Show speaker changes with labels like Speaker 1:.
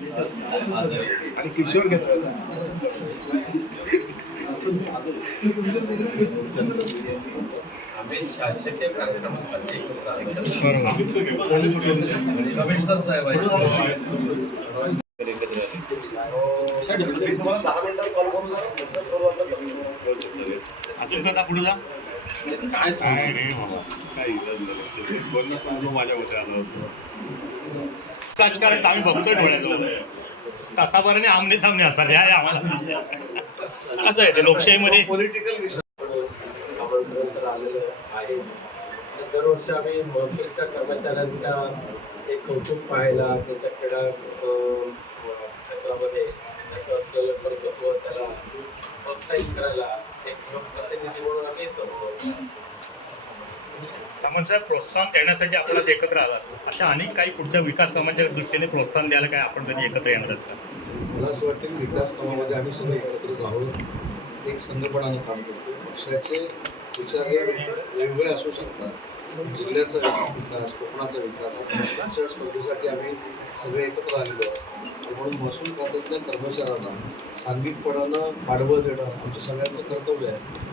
Speaker 1: आणि किशोर घेतला
Speaker 2: आम्ही शासकीय कार्यक्रमासाठी कमिशनर साहेब आहेत काय
Speaker 3: काय रे बाबा
Speaker 1: काही माझ्या होत्या आलं होतं?
Speaker 3: राजकारण आम्ही बघतोय डोळ्याजवळ. तासाभराने आमने सामने असाल या आम्हाला. असं आहे ते लोकशाहीमध्ये.
Speaker 1: पॉलिटिकल विषय
Speaker 2: तर आलेलं आहे. दरवर्षी आम्ही महसूलच्या कर्मचाऱ्यांच्या एक कौतुक पाहायला त्यांच्या क्रीडा क्षेत्रामध्ये त्याचं असलेलं कर्तृत्व त्याला प्रोत्साहित करायला एक लोकप्रतिनिधी म्हणून आम्ही येत असतो.
Speaker 3: समस्या प्रोत्साहन देण्यासाठी आपण आज एकत्र आलात. अशा अनेक काही पुढच्या विकास कामांच्या दृष्टीने प्रोत्साहन द्यायला काय आपण कधी एकत्र येणार आहात का?
Speaker 4: मला असं वाटतं की विकास कामामध्ये आम्ही सगळे एकत्र आहोत एक संघपणानं काम करतो पक्षाचे विचार हे वेगवेगळे असू शकतात. जिल्ह्याचा विकास कोकणाचा विकास पक्षाच्या स्पर्धेसाठी आम्ही सगळे एकत्र आलेलो आहोत. म्हणून महसूल खात्यातल्या कर्मचाऱ्यांना सांघिकपणानं पाठबळ देणं आमचं सगळ्यांचं कर्तव्य आहे.